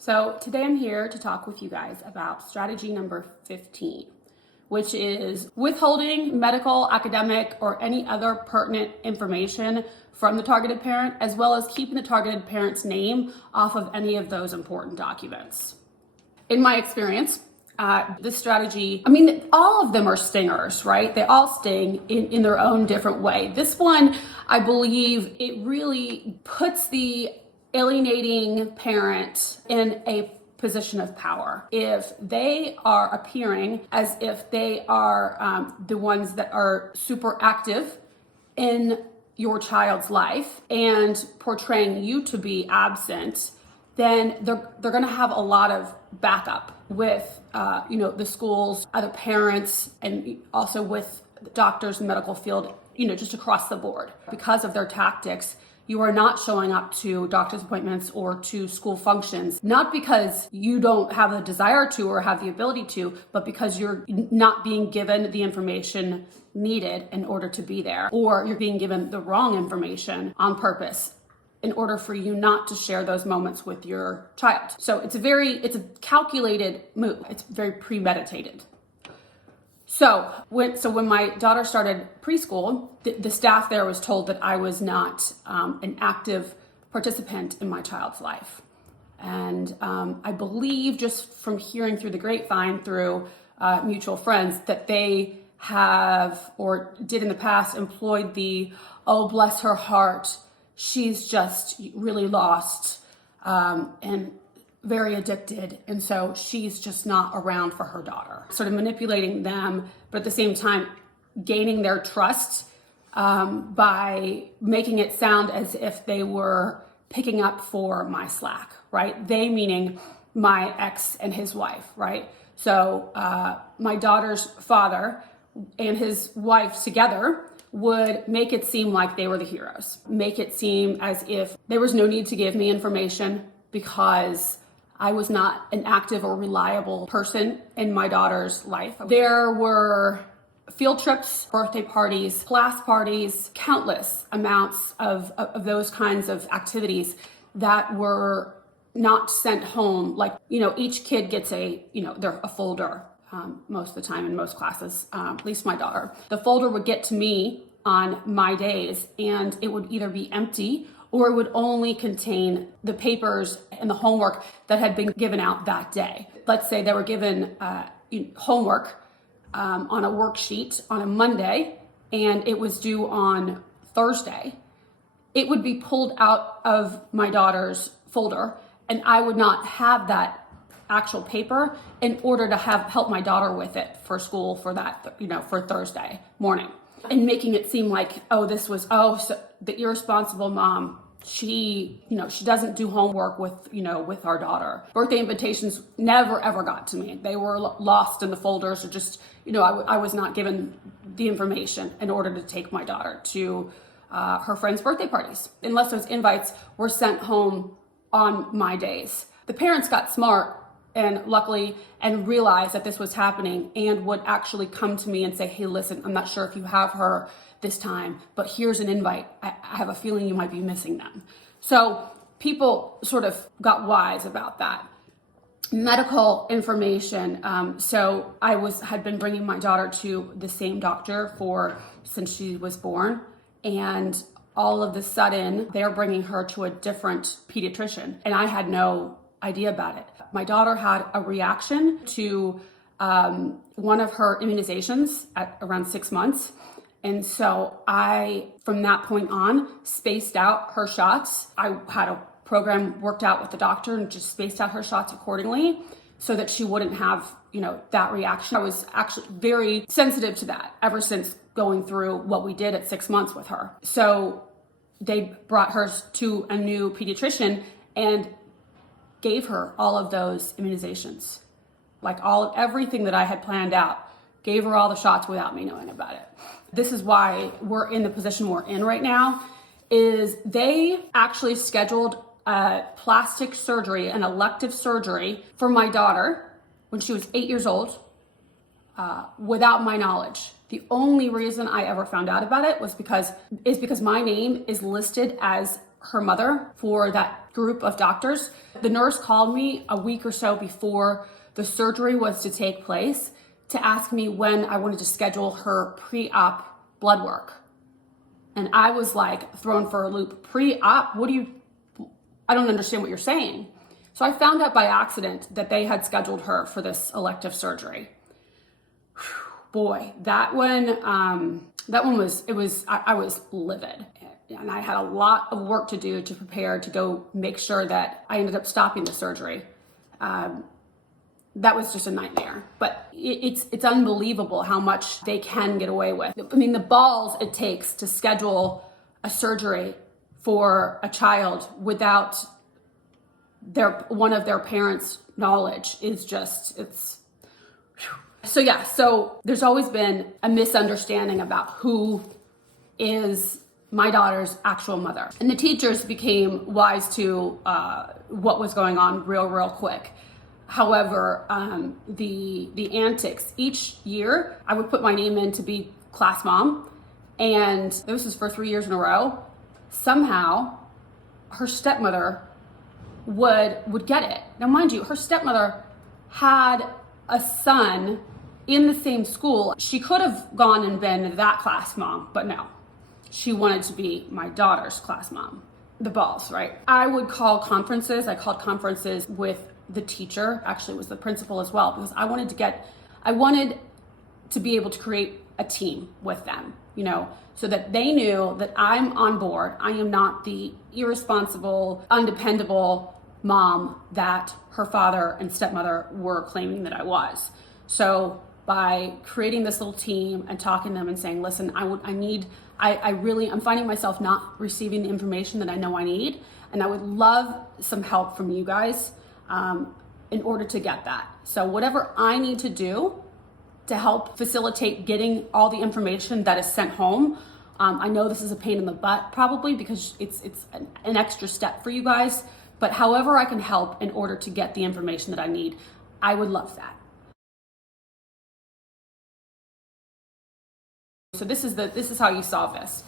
So today I'm here to talk with you guys about strategy number 15, which is withholding medical, academic, or any other pertinent information from the targeted parent, as well as keeping the targeted parent's name off of any of those important documents. In my experience, this strategy, all of them are stingers, right? They all sting in their own different way. This one, I believe, it really puts the alienating parent in a position of power. If they are appearing as if they are the ones that are super active in your child's life and portraying you to be absent, then they're going to have a lot of backup with the schools, other parents, and also with the doctors and medical field, just across the board. Because of their tactics, you are not showing up to doctor's appointments or to school functions, not because you don't have the desire to or have the ability to, but because you're not being given the information needed in order to be there, or you're being given the wrong information on purpose in order for you not to share those moments with your child. So it's a calculated move. It's very premeditated. So when my daughter started preschool, the staff there was told that I was not an active participant in my child's life. And I believe, just from hearing through the grapevine through mutual friends, that they have, or did in the past, employed the, oh, bless her heart, she's just really lost and very addicted, and so she's just not around for her daughter. Sort of manipulating them, but at the same time gaining their trust by making it sound as if they were picking up for my slack, right? They meaning my ex and his wife, right? So my daughter's father and his wife together would make it seem like they were the heroes, make it seem as if there was no need to give me information because I was not an active or reliable person in my daughter's life. There were field trips, birthday parties, class parties, countless amounts of those kinds of activities that were not sent home. Like, each kid gets a folder most of the time in most classes, at least my daughter. The folder would get to me on my days, and it would either be empty or it would only contain the papers and the homework that had been given out that day. Let's say they were given homework on a worksheet on a Monday, and it was due on Thursday. It would be pulled out of my daughter's folder, and I would not have that actual paper in order to help my daughter with it for school for that, for Thursday morning. And making it seem like, so the irresponsible mom, she doesn't do homework with our daughter. Birthday invitations never ever got to me. They were lost in the folders, or just, I was not given the information in order to take my daughter to her friends' birthday parties, unless those invites were sent home on my days. The parents got smart and luckily realized that this was happening and would actually come to me and say, hey, listen, I'm not sure if you have her this time, but here's an invite. I have a feeling you might be missing them. So people sort of got wise about that. Medical information. So I had been bringing my daughter to the same doctor since she was born, and all of a sudden they're bringing her to a different pediatrician, and I had no idea about it. My daughter had a reaction to one of her immunizations at around 6 months. And so from that point on, spaced out her shots. I had a program worked out with the doctor and just spaced out her shots accordingly so that she wouldn't have, that reaction. I was actually very sensitive to that ever since going through what we did at 6 months with her. So they brought her to a new pediatrician and gave her all of those immunizations, like everything that I had planned out, gave her all the shots without me knowing about it. This is why we're in the position we're in right now, is they actually scheduled a plastic surgery, an elective surgery for my daughter when she was 8 years old, without my knowledge. The only reason I ever found out about it was because my name is listed as her mother for that group of doctors. The nurse called me a week or so before the surgery was to take place to ask me when I wanted to schedule her pre-op blood work. And I was like thrown for a loop. Pre-op? I don't understand what you're saying. So I found out by accident that they had scheduled her for this elective surgery. Whew, boy, that one I was livid. And I had a lot of work to do to prepare to go make sure that I ended up stopping the surgery. That was just a nightmare. But it's unbelievable how much they can get away with. I mean, the balls it takes to schedule a surgery for a child without one of their parents' knowledge is just, so there's always been a misunderstanding about who is my daughter's actual mother. And the teachers became wise to what was going on real quick. However, the antics, each year I would put my name in to be class mom, and this was for 3 years in a row. Somehow her stepmother would get it. Now, mind you, her stepmother had a son in the same school. She could have gone and been that class mom, but no, she wanted to be my daughter's class mom. The balls, right? I would call conferences. I called conferences with the teacher. Actually, it was the principal as well, because I wanted to be able to create a team with them, so that they knew that I'm on board. I am not the irresponsible, undependable mom that her father and stepmother were claiming that I was. So by creating this little team and talking to them and saying, listen, I'm finding myself not receiving the information that I know I need. And I would love some help from you guys in order to get that. So whatever I need to do to help facilitate getting all the information that is sent home. I know this is a pain in the butt probably because it's an extra step for you guys, but however I can help in order to get the information that I need, I would love that. So this is how you solve this.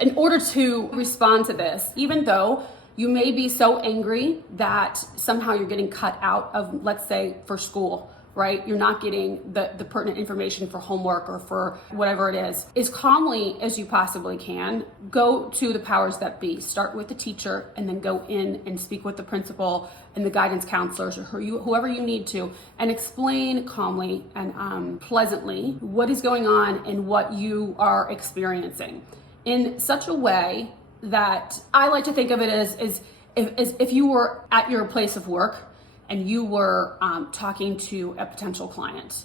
In order to respond to this, even though you may be so angry that somehow you're getting cut out of, let's say, for school, right? You're not getting the pertinent information for homework or for whatever it is. As calmly as you possibly can, go to the powers that be. Start with the teacher and then go in and speak with the principal and the guidance counselors or whoever you need to, and explain calmly and pleasantly what is going on and what you are experiencing in such a way that I like to think of it as if you were at your place of work and you were talking to a potential client.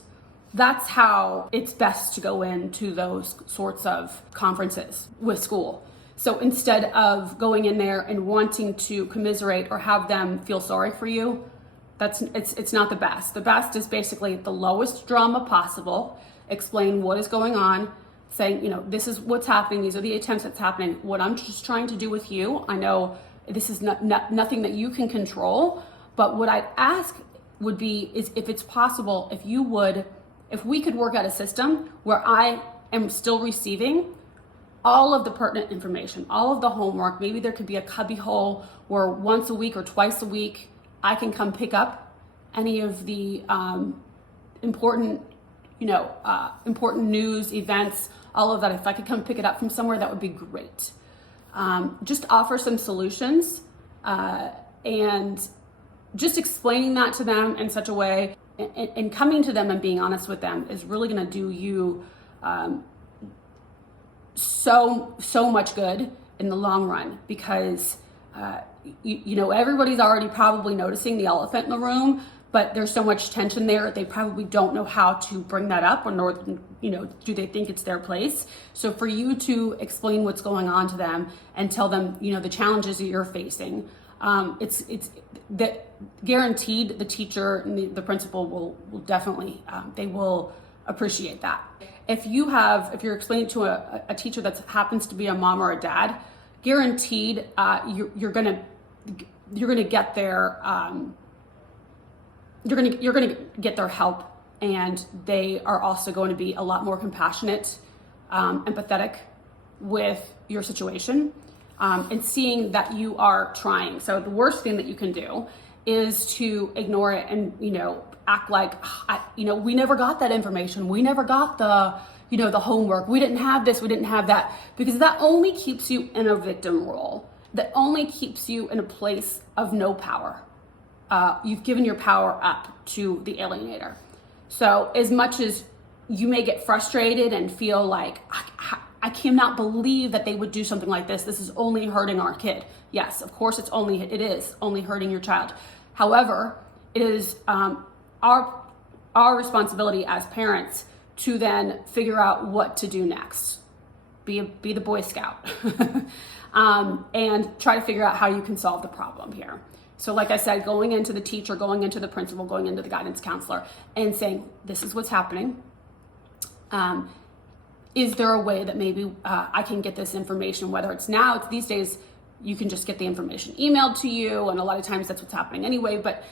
That's how it's best to go into those sorts of conferences with school. So instead of going in there and wanting to commiserate or have them feel sorry for you, it's not the best. The best is basically the lowest drama possible, explain what is going on, saying, this is what's happening, these are the attempts that's happening, what I'm just trying to do with you. I know this is nothing that you can control, but what I'd ask would be is if it's possible, if we could work out a system where I am still receiving all of the pertinent information, all of the homework. Maybe there could be a cubby hole where once a week or twice a week, I can come pick up any of the important news, events, all of that. If I could come pick it up from somewhere, that would be great. Just offer some solutions and just explaining that to them in such a way and coming to them and being honest with them is really going to do you so much good in the long run, because everybody's already probably noticing the elephant in the room, but there's so much tension there, they probably don't know how to bring that up, or nor do they think it's their place. So for you to explain what's going on to them and tell them the challenges that you're facing, it's that guaranteed the teacher and the principal will definitely they will appreciate that. If you're explaining to a teacher that happens to be a mom or a dad, guaranteed you're gonna get their you're gonna get their help, and they are also going to be a lot more compassionate, empathetic with your situation. and seeing that you are trying. So the worst thing that you can do is to ignore it and, act like, we never got that information. We never got the homework. We didn't have this, we didn't have that, because that only keeps you in a victim role. That only keeps you in a place of no power. You've given your power up to the alienator. So as much as you may get frustrated and feel like, I cannot believe that they would do something like this. This is only hurting our kid. Yes, of course, it is only hurting your child. However, it is our responsibility as parents to then figure out what to do next. Be the Boy Scout and try to figure out how you can solve the problem here. So like I said, going into the teacher, going into the principal, going into the guidance counselor and saying, this is what's happening. Is there a way that maybe I can get this information, whether it's these days, you can just get the information emailed to you. And a lot of times that's what's happening anyway. But,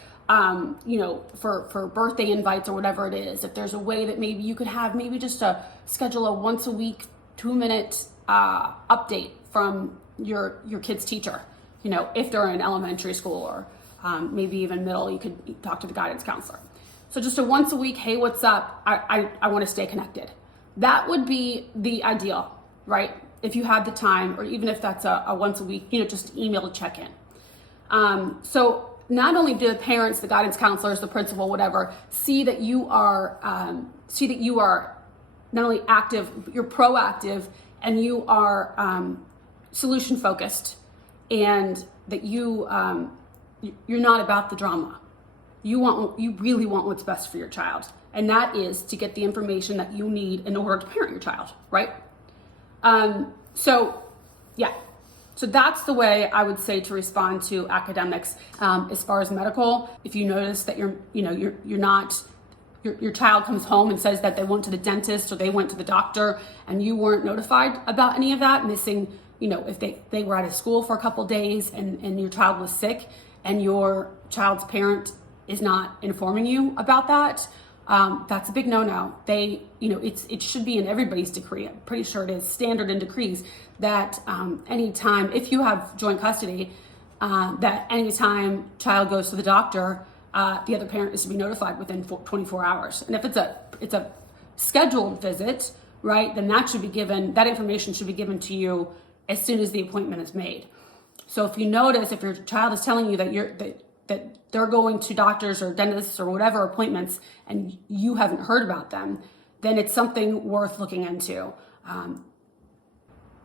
for birthday invites or whatever it is, if there's a way that maybe you could have just schedule a once a week, 2-minute update from your kid's teacher, if they're in elementary school or maybe even middle, you could talk to the guidance counselor. So just a once a week, hey, what's up? I want to stay connected. That would be the ideal, right? If you have the time, or even if that's a once a week, just email to check in. So not only do the parents, the guidance counselors, the principal, whatever, see that you are not only active, you're proactive, and you are solution focused, and that you're not about the drama. You really want what's best for your child. And that is to get the information that you need in order to parent your child, right? So that's the way I would say to respond to academics. As far as medical, if you notice that your child comes home and says that they went to the dentist or they went to the doctor and you weren't notified about any of that, missing, if they were out of school for a couple days and your child was sick and your child's parent is not informing you about that, that's a big no-no. It should be in everybody's decree. I'm pretty sure it is standard in decrees that anytime, if you have joint custody, that anytime child goes to the doctor, the other parent is to be notified within 24 hours. And if it's a scheduled visit, right, then that information should be given to you as soon as the appointment is made. So if you notice, if your child is telling you that they're going to doctors or dentists or whatever appointments and you haven't heard about them, then it's something worth looking into.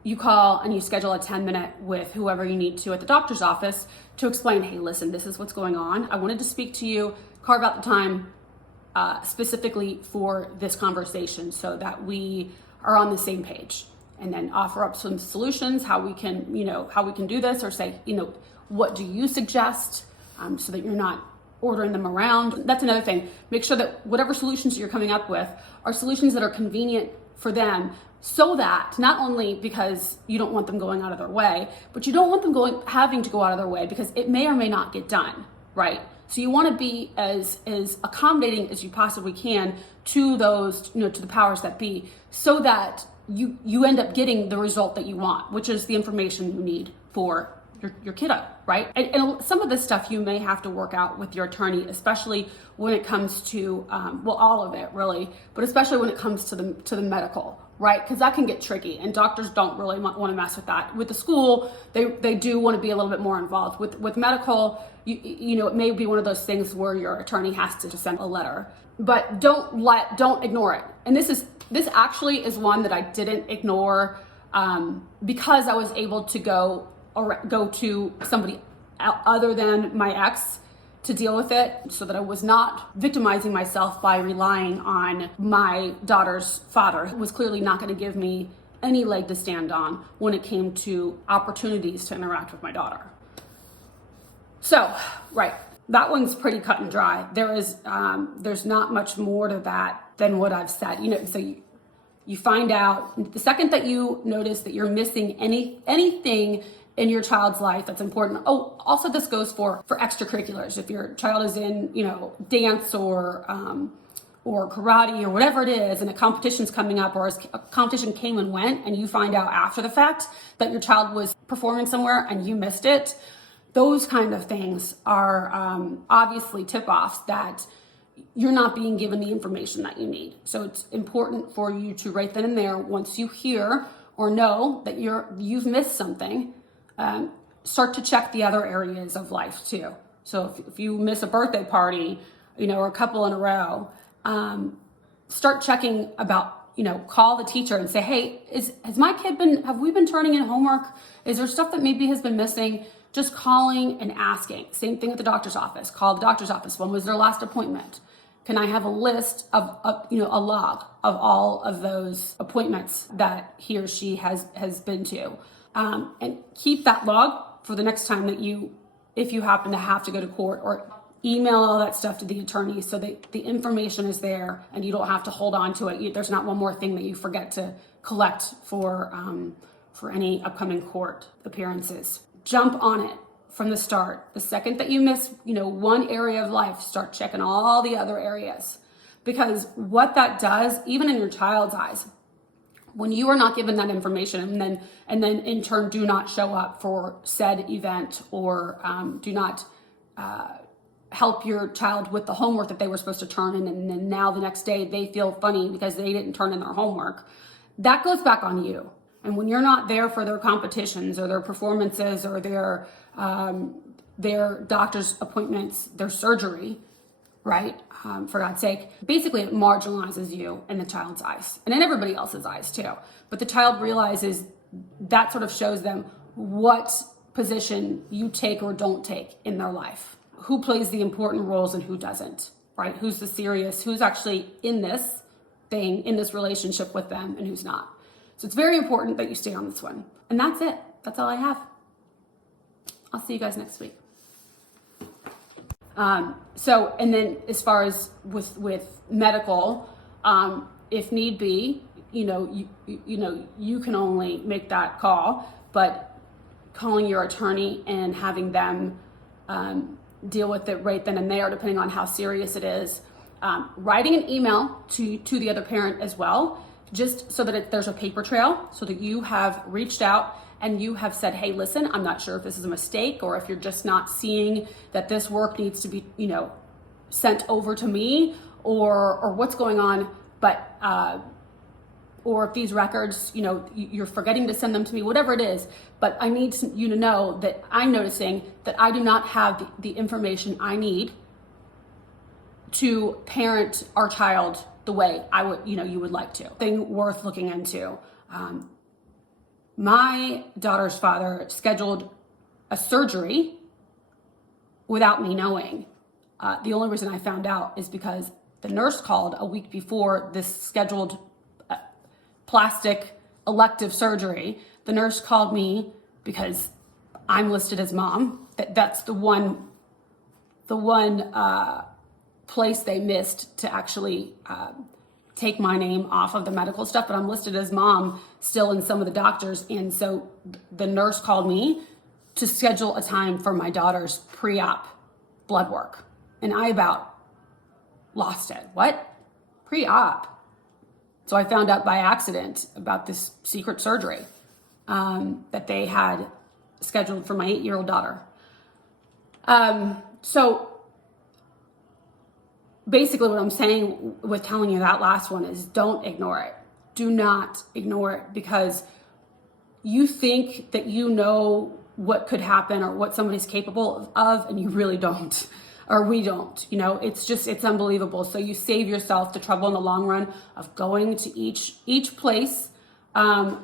You call and you schedule a 10-minute with whoever you need to at the doctor's office to explain, hey, listen, this is what's going on. I wanted to speak to you, carve out the time specifically for this conversation so that we are on the same page, and then offer up some solutions, how we can do this, or say, what do you suggest? So that you're not ordering them around. That's another thing. Make sure that whatever solutions you're coming up with are solutions that are convenient for them, so that not only because you don't want them going out of their way, but you don't want them having to go out of their way because it may or may not get done, right? So you want to be as accommodating as you possibly can to those, to the powers that be, so that you end up getting the result that you want, which is the information you need for your kiddo, right? And some of this stuff you may have to work out with your attorney, especially when it comes to, all of it really, but especially when it comes to the medical, right? Because that can get tricky, and doctors don't really want to mess with that. With the school, they do want to be a little bit more involved. With medical, it may be one of those things where your attorney has to send a letter, but don't ignore it. And this actually is one that I didn't ignore because I was able to go to somebody other than my ex to deal with it, so that I was not victimizing myself by relying on my daughter's father, who was clearly not going to give me any leg to stand on when it came to opportunities to interact with my daughter. So, right, that one's pretty cut and dry. There's not much more to that than what I've said. So you find out the second that you notice that you're missing anything in your child's life that's important. Oh, also this goes for extracurriculars. If your child is in, dance or or karate or whatever it is, and a competition's coming up, or a competition came and went, and you find out after the fact that your child was performing somewhere and you missed it, those kind of things are obviously tip-offs that you're not being given the information that you need. So it's important for you to right then and there, once you hear or know that you've missed something, start to check the other areas of life too. So if you miss a birthday party, or a couple in a row, start checking about, call the teacher and say, hey, have we been turning in homework? Is there stuff that maybe has been missing? Just calling and asking. Same thing at the doctor's office. Call the doctor's office. When was their last appointment? Can I have a list of, a log of all of those appointments that he or she has been to? And keep that log for the next time that if you happen to have to go to court, or email all that stuff to the attorney so that the information is there and you don't have to hold on to it. There's not one more thing that you forget to collect for any upcoming court appearances. Jump on it from the start. The second that you miss, one area of life, start checking all the other areas. Because what that does, even in your child's eyes, when you are not given that information and then in turn do not show up for said event, or do not help your child with the homework that they were supposed to turn in, and then now the next day they feel funny because they didn't turn in their homework, that goes back on you. And when you're not there for their competitions or their performances or their doctor's appointments, their surgery, right? For God's sake, basically it marginalizes you in the child's eyes and in everybody else's eyes too. But the child realizes that sort of shows them what position you take or don't take in their life. Who plays the important roles and who doesn't, right? Who's the serious, who's actually in this thing, in this relationship with them, and who's not. So it's very important that you stay on this one. And that's it. That's all I have. I'll see you guys next week. And then as far as with medical, if need be, you can only make that call, but calling your attorney and having them deal with it right then and there, depending on how serious it is. Writing an email to the other parent as well, just so that there's a paper trail, so that you have reached out and you have said, hey, listen, I'm not sure if this is a mistake, or if you're just not seeing that this work needs to be, sent over to me, or what's going on, but, or if these records, you're forgetting to send them to me, whatever it is. But I need you to know that I'm noticing that I do not have the information I need to parent our child the way I would, you would like to. Thing worth looking into. My daughter's father scheduled a surgery without me knowing. The only reason I found out is because the nurse called a week before this scheduled plastic elective surgery. The nurse called me because I'm listed as mom. That's the one place they missed to actually take my name off of the medical stuff, but I'm listed as mom still in some of the doctors. And so the nurse called me to schedule a time for my daughter's pre-op blood work. And I about lost it. What? Pre-op? So I found out by accident about this secret surgery that they had scheduled for my 8-year-old daughter. So basically what I'm saying with telling you that last one is don't ignore it. Do not ignore it, because you think that you know what could happen or what somebody's capable of, and you really don't, or we don't. It's unbelievable. So you save yourself the trouble in the long run of going to each place and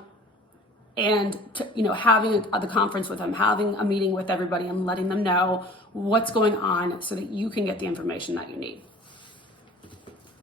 having the conference with them, having a meeting with everybody and letting them know what's going on so that you can get the information that you need.